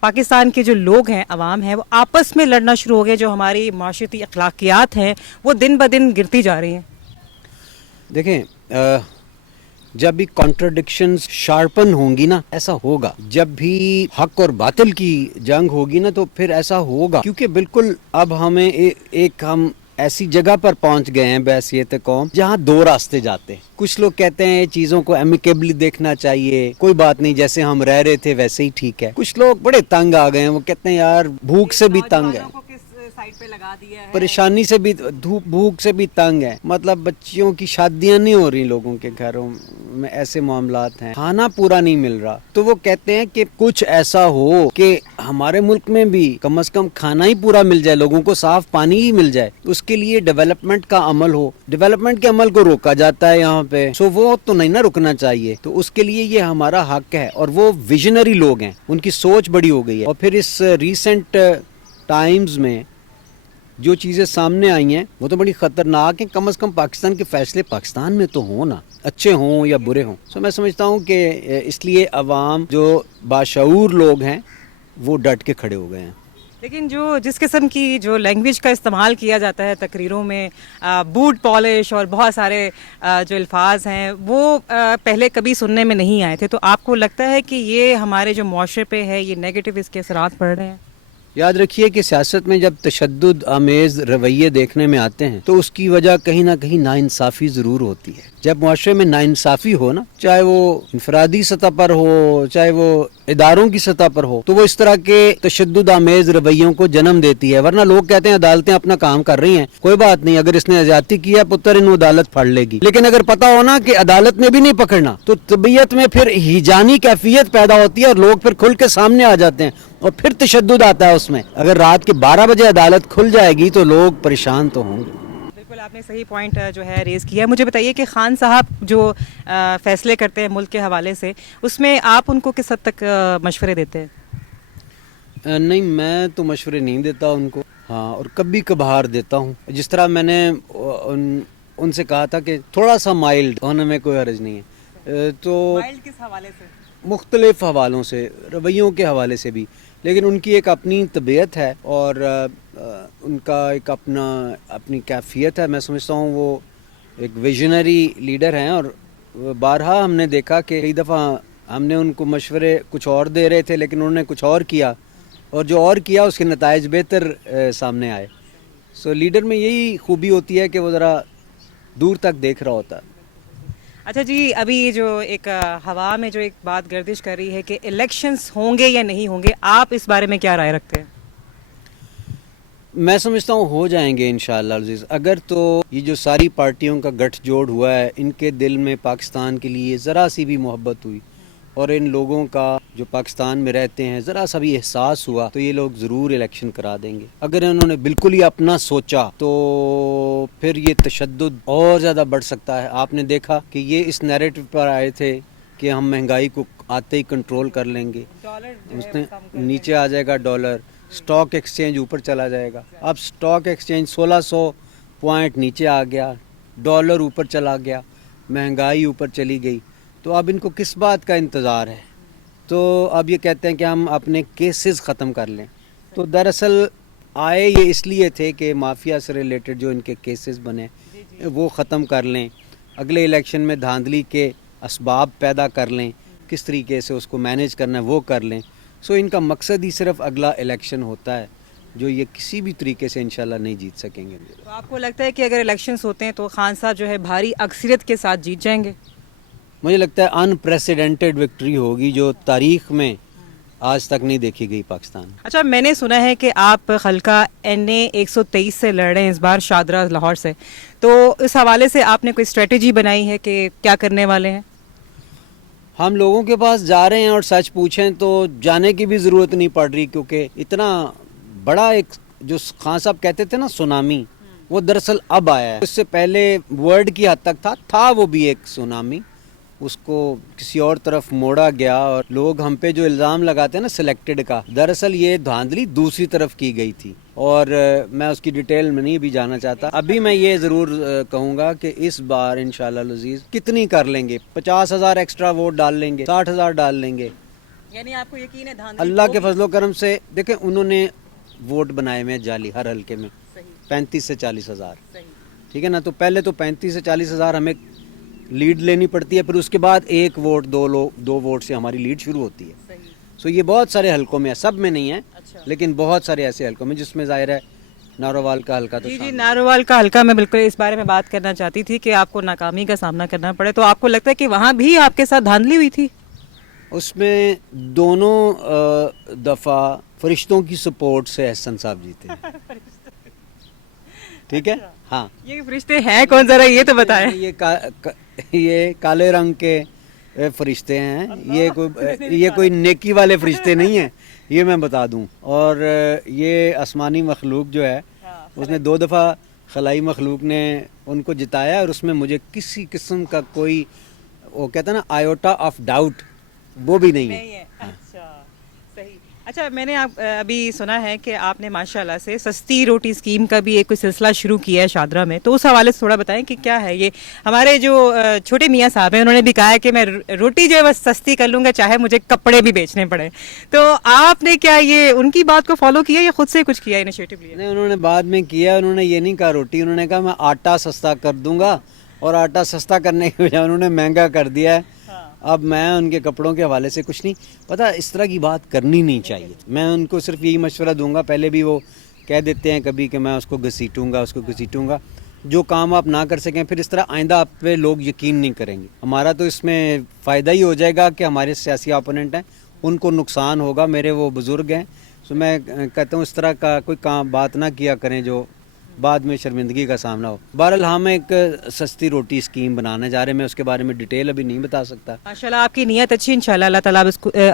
پاکستان کے جو لوگ ہیں، عوام ہیں، وہ آپس میں لڑنا شروع ہو گئے. جو ہماری معاشرتی اخلاقیات ہیں وہ دن بدن گرتی جا رہی ہیں. دیکھیں جب بھی کانٹرڈکشنز شارپن ہوں گی نا ایسا ہوگا. جب بھی حق اور باطل کی جنگ ہوگی نا تو پھر ایسا ہوگا. کیونکہ بالکل اب ہمیں ہم ایسی جگہ پر پہنچ گئے ہیں بحیثیت قوم جہاں دو راستے جاتے ہیں. کچھ لوگ کہتے ہیں چیزوں کو ایمیکیبلی دیکھنا چاہیے، کوئی بات نہیں، جیسے ہم رہ رہے تھے ویسے ہی ٹھیک ہے. کچھ لوگ بڑے تنگ آ گئے ہیں، وہ کہتے ہیں یار بھوک سے بھی تنگ ہے، پریشانی سے بھی، بھوک سے بھی تنگ ہے. مطلب بچیوں کی شادیاں نہیں ہو رہی لوگوں کے گھروں میں، ایسے معاملات ہیں، کھانا پورا نہیں مل رہا. تو وہ کہتے ہیں کہ کچھ ایسا ہو کہ ہمارے ملک میں بھی کم از کم کھانا ہی پورا مل جائے، لوگوں کو صاف پانی ہی مل جائے. اس کے لیے ڈیولپمنٹ کا عمل ہو. ڈیولپمنٹ کے عمل کو روکا جاتا ہے یہاں پہ، سو وہ تو نہیں نہ رکنا چاہیے. تو اس کے لیے یہ ہمارا حق ہے. اور وہ ویژنری لوگ ہیں، ان کی سوچ بڑی ہو گئی ہے. اور پھر اس ریسنٹ ٹائمز میں جو چیزیں سامنے آئی ہیں وہ تو بڑی خطرناک ہیں. کم از کم پاکستان کے فیصلے پاکستان میں تو ہوں نا، اچھے ہوں یا برے ہوں. سو میں سمجھتا ہوں کہ اس لیے عوام جو باشعور لوگ ہیں وہ ڈٹ کے کھڑے ہو گئے ہیں. لیکن جس قسم کی جو لینگویج کا استعمال کیا جاتا ہے تقریروں میں، بوٹ پالش اور بہت سارے جو الفاظ ہیں وہ پہلے کبھی سننے میں نہیں آئے تھے. تو آپ کو لگتا ہے کہ یہ ہمارے جو معاشرے پہ ہے یہ نیگیٹو اس کے اثرات پڑ رہے ہیں؟ یاد رکھیے کہ سیاست میں جب تشدد آمیز رویے دیکھنے میں آتے ہیں تو اس کی وجہ کہیں نہ کہیں ناانصافی ضرور ہوتی ہے. جب معاشرے میں ناانصافی ہو نا، چاہے وہ انفرادی سطح پر ہو چاہے وہ اداروں کی سطح پر ہو، تو وہ اس طرح کے تشدد آمیز رویوں کو جنم دیتی ہے. ورنہ لوگ کہتے ہیں عدالتیں اپنا کام کر رہی ہیں، کوئی بات نہیں، اگر اس نے زیادتی کی ہے پتر انہوں عدالت پھاڑ لے گی. لیکن اگر پتا ہو نا کہ عدالت نے بھی نہیں پکڑنا تو طبیعت میں پھر ہیجانی کیفیت پیدا ہوتی ہے اور لوگ پھر کھل کے سامنے آ جاتے ہیں اور پھر تشدد آتا ہے اس میں. اگر رات کے 12 بجے عدالت کھل جائے گی تو لوگ پریشان تو ہوں گے. بالکل، آپ نے صحیح پوائنٹ جو ہے ریز کیا ہے. مجھے بتائیے کہ خان صاحب جو فیصلے کرتے ہیں ملک کے حوالے سے، اس میں آپ ان کو کس حد تک مشورے دیتے ہیں؟ نہیں، میں تو مشورے نہیں دیتا ان کو. ہاں، اور کبھی کبھار دیتا ہوں. جس طرح میں نے ان سے کہا تھا کہ تھوڑا سا مائلڈ ہونے میں کوئی حرج نہیں ہے. تو مائلڈ کس حوالے سے؟ مختلف حوالوں سے، رویوں کے حوالے سے بھی. لیکن ان کی ایک اپنی طبیعت ہے اور ان کا ایک اپنی کیفیت ہے. میں سمجھتا ہوں وہ ایک ویژنری لیڈر ہیں. اور بارہا ہم نے دیکھا کہ کئی دفعہ ہم نے ان کو مشورے کچھ اور دے رہے تھے لیکن انہوں نے کچھ اور کیا، اور جو اور کیا اس کے نتائج بہتر سامنے آئے. سو لیڈر میں یہی خوبی ہوتی ہے کہ وہ ذرا دور تک دیکھ رہا ہوتا ہے. اچھا جی، ابھی جو ایک ہوا میں جو ایک بات گردش کر رہی ہے کہ الیکشنز ہوں گے یا نہیں ہوں گے، آپ اس بارے میں کیا رائے رکھتے ہیں؟ میں سمجھتا ہوں ہو جائیں گے انشاءاللہ عزیز. اگر تو یہ جو ساری پارٹیوں کا گٹھ جوڑ ہوا ہے، ان کے دل میں پاکستان کے لیے ذرا سی بھی محبت ہوئی اور ان لوگوں کا جو پاکستان میں رہتے ہیں ذرا سا بھی احساس ہوا تو یہ لوگ ضرور الیکشن کرا دیں گے. اگر انہوں نے بالکل ہی اپنا سوچا تو پھر یہ تشدد اور زیادہ بڑھ سکتا ہے. آپ نے دیکھا کہ یہ اس نیریٹو پر آئے تھے کہ ہم مہنگائی کو آتے ہی کنٹرول کر لیں گے، اس نے نیچے آ جائے گا ڈالر، سٹاک ایکسچینج اوپر چلا جائے گا. اب سٹاک ایکسچینج 1600 پوائنٹ نیچے آ گیا، ڈالر اوپر چلا گیا، مہنگائی اوپر چلی گئی. تو اب ان کو کس بات کا انتظار ہے؟ تو اب یہ کہتے ہیں کہ ہم اپنے کیسز ختم کر لیں. تو دراصل آئے یہ اس لیے تھے کہ مافیا سے ریلیٹڈ جو ان کے کیسز بنے وہ ختم کر لیں، اگلے الیکشن میں دھاندلی کے اسباب پیدا کر لیں، کس طریقے سے اس کو مینیج کرنا ہے وہ کر لیں. سو ان کا مقصد ہی صرف اگلا الیکشن ہوتا ہے جو یہ کسی بھی طریقے سے انشاءاللہ نہیں جیت سکیں گے. تو آپ کو لگتا ہے کہ اگر الیکشنز ہوتے ہیں تو خان صاحب جو ہے بھاری اکثریت کے ساتھ جیت جائیں گے؟ مجھے لگتا ہے ان پریسیڈنٹڈ وکٹری ہوگی جو تاریخ میں آج تک نہیں دیکھی گئی پاکستان. اچھا، میں نے سنا ہے کہ آپ خلقہ NA 123 سے لڑ رہے ہیں اس بار شادرہ لاہور سے، تو اس حوالے سے آپ نے کوئی اسٹریٹجی بنائی ہے کہ کیا کرنے والے ہیں؟ ہم لوگوں کے پاس جا رہے ہیں اور سچ پوچھیں تو جانے کی بھی ضرورت نہیں پڑ رہی، کیونکہ اتنا بڑا ایک جو خان صاحب کہتے تھے نا سونامی، وہ دراصل اب آیا ہے. اس سے پہلے ورلڈ کی حد تک تھا وہ بھی ایک سونامی، اس کو کسی اور طرف موڑا گیا. اور لوگ ہم پہ جو الزام لگاتے ہیں نا سلیکٹڈ کا، دراصل یہ دھاندلی دوسری طرف کی گئی تھی. اور میں اس کی ڈیٹیل میں نہیں بھی جانا چاہتا. ابھی میں یہ ضرور کہوں گا کہ اس بار انشاءاللہ العزیز کتنی کر لیں گے، 50,000 ایکسٹرا ووٹ ڈال لیں گے، 60,000 ڈال لیں گے، یعنی آپ کو یقین ہے اللہ کے فضل و کرم سے دیکھیں انہوں نے ووٹ بنائے ہوئے ہیں جعلی ہر حلقے میں 35 سے 40 ہزار, ٹھیک ہے نا. تو پہلے تو 35 سے 40 ہزار ہمیں لیڈ لینی پڑتی ہے, پھر اس کے بعد ایک ووٹ دو ووٹ سے ہماری لیڈ شروع ہوتی ہے. سو یہ بہت سارے حلقوں میں ہے, سب میں نہیں ہے لیکن بہت سارے ایسے حلقوں میں جس میں ظاہر ہے نارووال کا حلقہ تو جی نارووال کا حلقہ میں بالکل اس بارے میں بات کرنا چاہتی تھی کہ آپ کو ناکامی کا سامنا کرنا پڑے, تو آپ کو لگتا ہے کہ وہاں بھی آپ کے ساتھ دھاندلی ہوئی تھی؟ اس میں دونوں دفعہ فرشتوں کی سپورٹ سے احسن صاحب جیتے ہیں. ٹھیک ہے, ہاں. یہ فرشتے ہیں کون, ذرا یہ تو بتائیں. یہ کالے رنگ کے فرشتے ہیں, یہ کوئی نیکی والے فرشتے نہیں ہیں, یہ میں بتا دوں. اور یہ آسمانی مخلوق جو ہے اس نے 2 دفعہ خلائی مخلوق نے ان کو جتایا, اور اس میں مجھے کسی قسم کا کوئی وہ کہتا ہے نا آیوٹا آف ڈاؤٹ وہ بھی نہیں ہے. اچھا صحیح. اچھا میں نے ابھی سنا ہے کہ آپ نے ماشاءاللہ سے سستی روٹی اسکیم کا بھی ایک کوئی سلسلہ شروع کیا ہے شادرہ میں, تو اس حوالے سے تھوڑا بتائیں کہ کیا ہے یہ. ہمارے جو چھوٹے میاں صاحب ہیں انہوں نے بھی کہا ہے کہ میں روٹی جو ہے بس سستی کر لوں گا چاہے مجھے کپڑے بھی بیچنے پڑے, تو آپ نے کیا یہ ان کی بات کو فالو کیا یا خود سے کچھ کیا انیشیٹو لیا؟ نہیں, انہوں نے بعد میں کیا. انہوں نے یہ نہیں کہا روٹی, انہوں نے کہا میں آٹا سستا کر دوں گا, اور آٹا سستا کرنے کی بجائے انہوں نے مہنگا کر دیا ہے. اب میں ان کے کپڑوں کے حوالے سے کچھ نہیں پتہ, اس طرح کی بات کرنی نہیں چاہیے. میں ان کو صرف یہی مشورہ دوں گا, پہلے بھی وہ کہہ دیتے ہیں کبھی کہ میں اس کو گھسیٹوں گا, جو کام آپ نہ کر سکیں پھر اس طرح آئندہ آپ پہ لوگ یقین نہیں کریں گے. ہمارا تو اس میں فائدہ ہی ہو جائے گا کہ ہمارے سیاسی اپوننٹ ہیں ان کو نقصان ہوگا, میرے وہ بزرگ ہیں. تو میں کہتا ہوں اس طرح کا کوئی کام بات نہ کیا کریں جو بعد میں شرمندگی کا سامنا ہو. بہرحال ہم ایک سستی روٹی اسکیم بنانے جا رہے ہیں, میں اس کے بارے میں ڈیٹیل ابھی نہیں بتا سکتا. ماشاءاللہ آپ کی نیت اچھی, انشاءاللہ اللہ تعالیٰ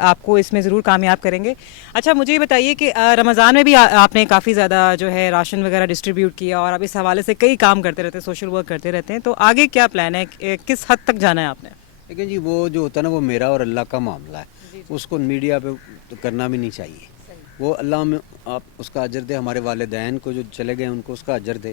آپ کو اس میں ضرور کامیاب کریں گے. اچھا مجھے یہ بتائیے کہ رمضان میں بھی آپ نے کافی زیادہ جو ہے راشن وغیرہ ڈسٹریبیوٹ کیا, اور اب اس حوالے سے کئی کام کرتے رہتے ہیں, سوشل ورک کرتے رہتے ہیں, تو آگے کیا پلان ہے, کس حد تک جانا ہے آپ نے؟ لیکن جی وہ جو ہوتا ہے نا وہ میرا اور اللہ کا معاملہ ہے, اس کو میڈیا پہ کرنا بھی نہیں چاہیے. وہ اللہ میں آپ اس کا اجر دے, ہمارے والدین کو جو چلے گئے ان کو اس کا اجر دے.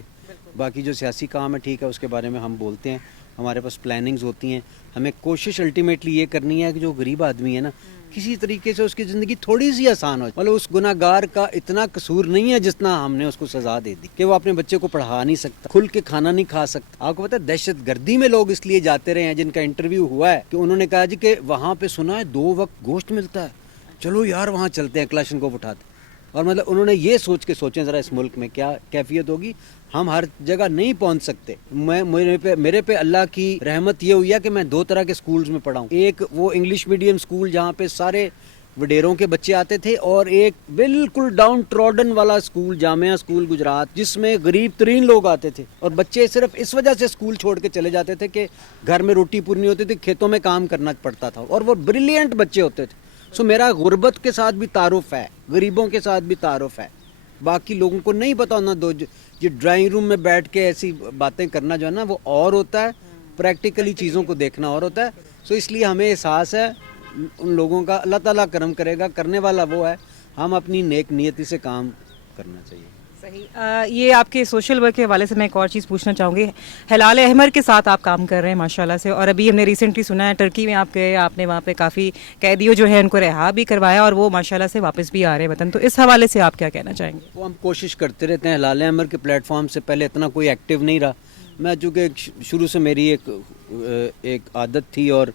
باقی جو سیاسی کام ہے ٹھیک ہے, اس کے بارے میں ہم بولتے ہیں, ہمارے پاس پلاننگز ہوتی ہیں. ہمیں کوشش الٹیمیٹلی یہ کرنی ہے کہ جو غریب آدمی ہے نا کسی طریقے سے اس کی زندگی تھوڑی سی آسان ہو. مطلب اس گناہ گار کا اتنا قصور نہیں ہے جتنا ہم نے اس کو سزا دے دی کہ وہ اپنے بچے کو پڑھا نہیں سکتا, کھل کے کھانا نہیں کھا سکتا. آپ کو پتہ ہے دہشت گردی میں لوگ اس لیے جاتے رہے ہیں جن کا انٹرویو ہوا ہے کہ انہوں نے کہا جی کہ وہاں پہ سنا ہے 2 وقت گوشت ملتا ہے, چلو یار وہاں چلتے ہیں, کلاشن کو اٹھاتے. اور مطلب انہوں نے یہ سوچ کے سوچیں ذرا اس ملک میں کیا کیفیت ہوگی. ہم ہر جگہ نہیں پہنچ سکتے. میرے پہ اللہ کی رحمت یہ ہوئی ہے کہ میں 2 طرح کے سکولز میں پڑھا ہوں. ایک وہ انگلش میڈیم سکول جہاں پہ سارے وڈیروں کے بچے آتے تھے, اور ایک بالکل ڈاؤن ٹراڈن والا سکول جامعہ سکول گجرات جس میں غریب ترین لوگ آتے تھے, اور بچے صرف اس وجہ سے سکول چھوڑ کے چلے جاتے تھے کہ گھر میں روٹی پوری نہیں ہوتی تھی, کھیتوں میں کام کرنا پڑتا تھا, اور وہ بریلینٹ بچے ہوتے تھے. سو میرا غربت کے ساتھ بھی تعارف ہے, غریبوں کے ساتھ بھی تعارف ہے. باقی لوگوں کو نہیں پتا ہونا یہ ڈرائنگ روم میں بیٹھ کے ایسی باتیں کرنا جو ہے نا وہ اور ہوتا ہے, پریکٹیکلی چیزوں کو دیکھنا اور ہوتا ہے. سو اس لیے ہمیں احساس ہے ان لوگوں کا, اللہ تعالیٰ کرم کرے گا, کرنے والا وہ ہے, ہم اپنی نیک نیتی سے کام کرنا چاہیے. صحیح. یہ آپ کے سوشل ورک کے حوالے سے میں ایک اور چیز پوچھنا چاہوں گی. ہلال احمر کے ساتھ آپ کام کر رہے ہیں ماشاءاللہ سے, اور ابھی ہم نے ریسنٹلی سنا ہے ٹرکی میں آپ گئے, آپ نے وہاں پہ کافی قیدیوں جو ہے ان کو رہا بھی کروایا, اور وہ ماشاءاللہ سے واپس بھی آ رہے ہیں وطن. تو اس حوالے سے آپ کیا کہنا چاہیں گے؟ وہ ہم کوشش کرتے رہتے ہیں. ہلال احمر کے پلیٹ فارم سے پہلے اتنا کوئی ایکٹیو نہیں رہا. میں چونکہ شروع سے میری ایک عادت تھی اور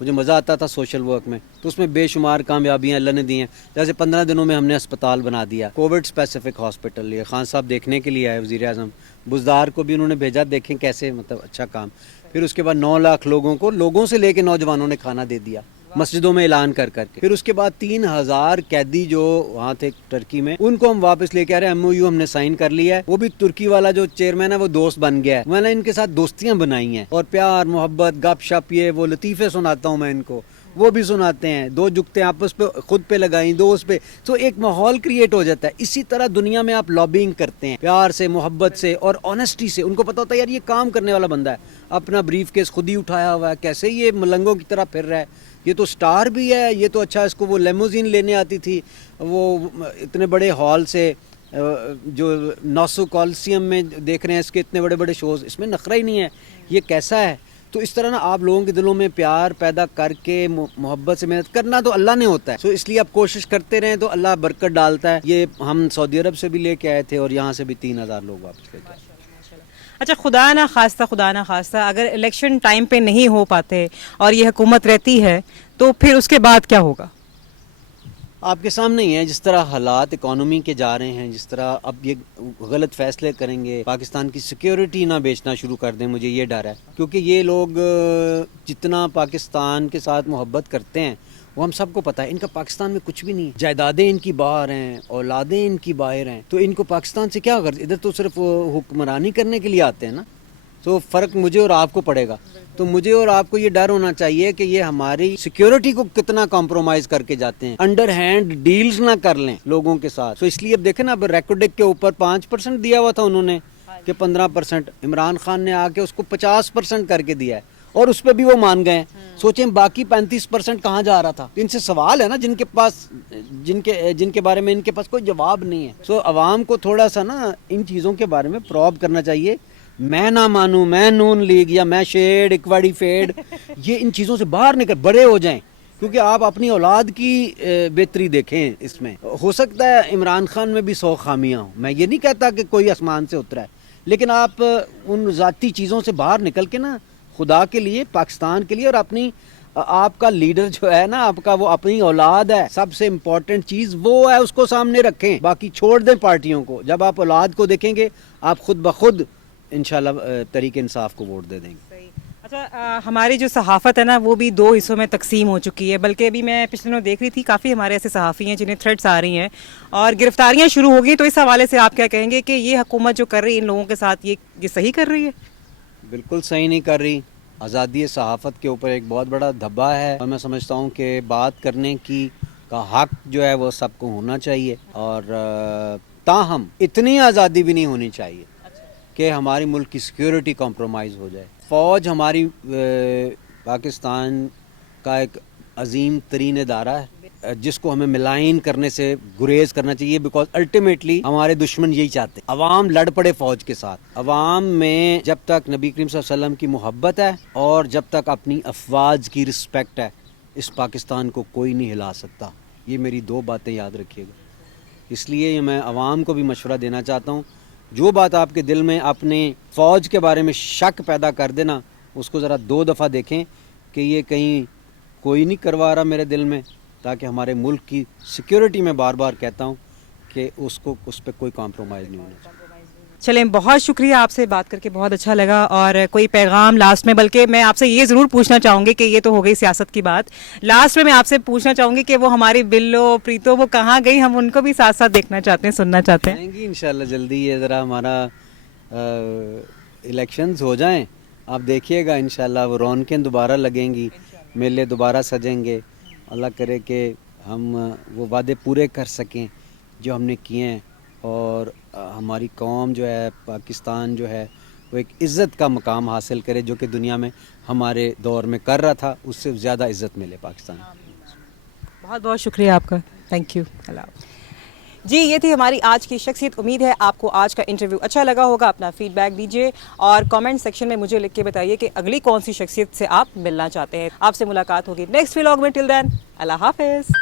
مجھے مزہ آتا تھا سوشل ورک میں, تو اس میں بے شمار کامیابیاں اللہ نے دی ہیں. جیسے 15 دنوں میں ہم نے اسپتال بنا دیا, کووڈ اسپیسیفک ہاسپٹل. یہ خان صاحب دیکھنے کے لیے آئے, وزیر اعظم بزدار کو بھی انہوں نے بھیجا, دیکھیں کیسے مطلب اچھا کام. پھر اس کے بعد 9 لاکھ لوگوں سے لے کے نوجوانوں نے کھانا دے دیا مسجدوں میں اعلان کر کے. پھر اس کے بعد 3000 قیدی جو وہاں تھے ٹرکی میں, ان کو ہم واپس لے کے آ رہے ہیں. MOU ہم نے سائن کر لیا ہے. وہ بھی ترکی والا جو چیئرمین ہے وہ دوست بن گیا ہے. میں نے ان کے ساتھ دوستیاں بنائی ہیں, اور پیار محبت گپ شپ یہ وہ لطیفے سناتا ہوں میں ان کو, وہ بھی سناتے ہیں. 2 جگتے آپس پہ خود پہ لگائیں, 2 اس پہ, تو ایک ماحول کریٹ ہو جاتا ہے. اسی طرح دنیا میں آپ لابینگ کرتے ہیں پیار سے, محبت سے اور آنیسٹی سے. ان کو پتا ہوتا ہے یار یہ کام کرنے والا بندہ ہے, اپنا بریف کیس خود ہی اٹھایا ہوا ہے, کیسے یہ ملنگوں کی طرح پھر رہا ہے, یہ تو سٹار بھی ہے, یہ تو اچھا اس کو وہ لیموزین لینے آتی تھی, وہ اتنے بڑے ہال سے جو ناسو کالسیم میں دیکھ رہے ہیں اس کے اتنے بڑے بڑے شوز, اس میں نخرہ ہی نہیں ہے. یہ کیسا ہے تو اس طرح نا آپ لوگوں کے دلوں میں پیار پیدا کر کے محبت سے محنت کرنا تو اللہ نے ہوتا ہے. تو اس لیے آپ کوشش کرتے رہیں تو اللہ برکت ڈالتا ہے. یہ ہم سعودی عرب سے بھی لے کے آئے تھے اور یہاں سے بھی 3000 لوگ واپس لے کے آئے. اچھا خدا نہ خواستہ اگر الیکشن ٹائم پہ نہیں ہو پاتے اور یہ حکومت رہتی ہے تو پھر اس کے بعد کیا ہوگا؟ آپ کے سامنے ہی ہے جس طرح حالات اکانومی کے جا رہے ہیں, جس طرح اب یہ غلط فیصلے کریں گے, پاکستان کی سیکیورٹی نہ بیچنا شروع کر دیں, مجھے یہ ڈر ہے. کیونکہ یہ لوگ جتنا پاکستان کے ساتھ محبت کرتے ہیں وہ ہم سب کو پتہ ہے ان کا پاکستان میں کچھ بھی نہیں. جائیدادیں ان کی باہر ہیں, اولادیں ان کی باہر ہیں, تو ان کو پاکستان سے کیا غرض؟ ادھر تو صرف حکمرانی کرنے کے لیے آتے ہیں نا. تو فرق مجھے اور آپ کو پڑے گا. تو مجھے اور آپ کو یہ ڈر ہونا چاہیے کہ یہ ہماری سیکیورٹی کو کتنا کمپرومائز کر کے جاتے ہیں, انڈر ہینڈ ڈیلز نہ کر لیں لوگوں کے ساتھ. تو اس لیے اب دیکھیں نا, اب ریکارڈک کے اوپر 5% دیا ہوا تھا انہوں نے کہ 15%, عمران خان نے آ کے اس کو 50% کر کے دیا ہے اور اس پہ بھی وہ مان گئے. سوچیں باقی 35% کہاں جا رہا تھا. ان سے سوال ہے نا جن کے پاس جن کے بارے میں ان کے پاس کوئی جواب نہیں ہے. سو عوام کو تھوڑا سا نا ان چیزوں کے بارے میں پروب کرنا چاہیے. میں نہ مانوں, میں نون لیگ یا میں شیڈ اکواڑی فیڈ, یہ ان چیزوں سے باہر نکل, بڑے ہو جائیں. کیونکہ آپ اپنی اولاد کی بہتری دیکھیں. اس میں ہو سکتا ہے عمران خان میں بھی 100 خامیاں ہوں, میں یہ نہیں کہتا کہ کوئی آسمان سے اترا ہے, لیکن آپ ان ذاتی چیزوں سے باہر نکل کے نا خدا کے لیے, پاکستان کے لیے, اور اپنی آپ کا لیڈر جو ہے نا آپ کا, وہ اپنی اولاد ہے. سب سے امپورٹنٹ چیز وہ ہے, اس کو سامنے رکھیں, باقی چھوڑ دیں پارٹیوں کو. جب آپ اولاد کو دیکھیں گے آپ خود بخود انشاءاللہ تحریک انصاف کو ووٹ دے دیں گے. اچھا ہماری جو صحافت ہے نا وہ بھی 2 حصوں میں تقسیم ہو چکی ہے. بلکہ ابھی میں پچھلے دنوں دیکھ رہی تھی, کافی ہمارے ایسے صحافی ہیں جنہیں تھریٹس آ رہی ہیں اور گرفتاریاں شروع ہو گئی. تو اس حوالے سے آپ کیا کہیں گے کہ یہ حکومت جو کر رہی ہے ان لوگوں کے ساتھ, یہ صحیح کر رہی ہے؟ بالکل صحیح نہیں کر رہی. آزادی صحافت کے اوپر ایک بہت بڑا دھبا ہے, اور میں سمجھتا ہوں کہ بات کرنے کا حق جو ہے وہ سب کو ہونا چاہیے. اور تاہم اتنی آزادی بھی نہیں ہونی چاہیے کہ ہماری ملک کی سیکیورٹی کمپرومائز ہو جائے. فوج ہماری پاکستان کا ایک عظیم ترین ادارہ ہے جس کو ہمیں ملائن کرنے سے گریز کرنا چاہیے, بیکاز الٹیمیٹلی ہمارے دشمن یہی چاہتے ہیں. عوام لڑ پڑے فوج کے ساتھ. عوام میں جب تک نبی کریم صلی اللہ علیہ وسلم کی محبت ہے اور جب تک اپنی افواج کی رسپیکٹ ہے, اس پاکستان کو کوئی نہیں ہلا سکتا. یہ میری 2 باتیں یاد رکھیے گا. اس لیے میں عوام کو بھی مشورہ دینا چاہتا ہوں, جو بات آپ کے دل میں اپنے فوج کے بارے میں شک پیدا کر دینا, اس کو ذرا 2 دفعہ دیکھیں کہ یہ کہیں کوئی نہیں کروا رہا میرے دل میں, تاکہ ہمارے ملک کی سیکیورٹی میں بار بار کہتا ہوں کہ اس پہ کوئی کمپرومائز نہیں ہونا چاہیے. چلیں بہت شکریہ, آپ سے بات کر کے بہت اچھا لگا. اور کوئی پیغام لاسٹ میں, بلکہ میں آپ سے یہ ضرور پوچھنا چاہوں گی کہ یہ تو ہو گئی سیاست کی بات, لاسٹ میں آپ سے پوچھنا چاہوں گی کہ وہ ہماری بلو پریتو وہ کہاں گئی, ہم ان کو بھی ساتھ ساتھ دیکھنا چاہتے ہیں, سننا چاہتے ہیں. آئیں گی انشاءاللہ جلدی. یہ ذرا ہمارا الیکشنز ہو جائیں, آپ دیکھیے گا انشاءاللہ وہ رونقیں دوبارہ لگیں گی, میلے دوبارہ سجیں گے. اللہ کرے کہ ہم وہ وعدے پورے کر سکیں جو ہم نے کیے ہیں, اور ہماری قوم جو ہے, پاکستان جو ہے, وہ ایک عزت کا مقام حاصل کرے جو کہ دنیا میں ہمارے دور میں کر رہا تھا, اس سے زیادہ عزت ملے پاکستان. بہت بہت شکریہ آپ کا, تھینک یو. اللہ جی, یہ تھی ہماری آج کی شخصیت. امید ہے آپ کو آج کا انٹرویو اچھا لگا ہوگا. اپنا فیڈ بیک دیجیے اور کامنٹ سیکشن میں مجھے لکھ کے بتائیے کہ اگلی کون سی شخصیت سے آپ ملنا چاہتے ہیں. آپ سے ملاقات ہوگی نیکسٹ ولاگ میں. ٹل دین اللہ حافظ.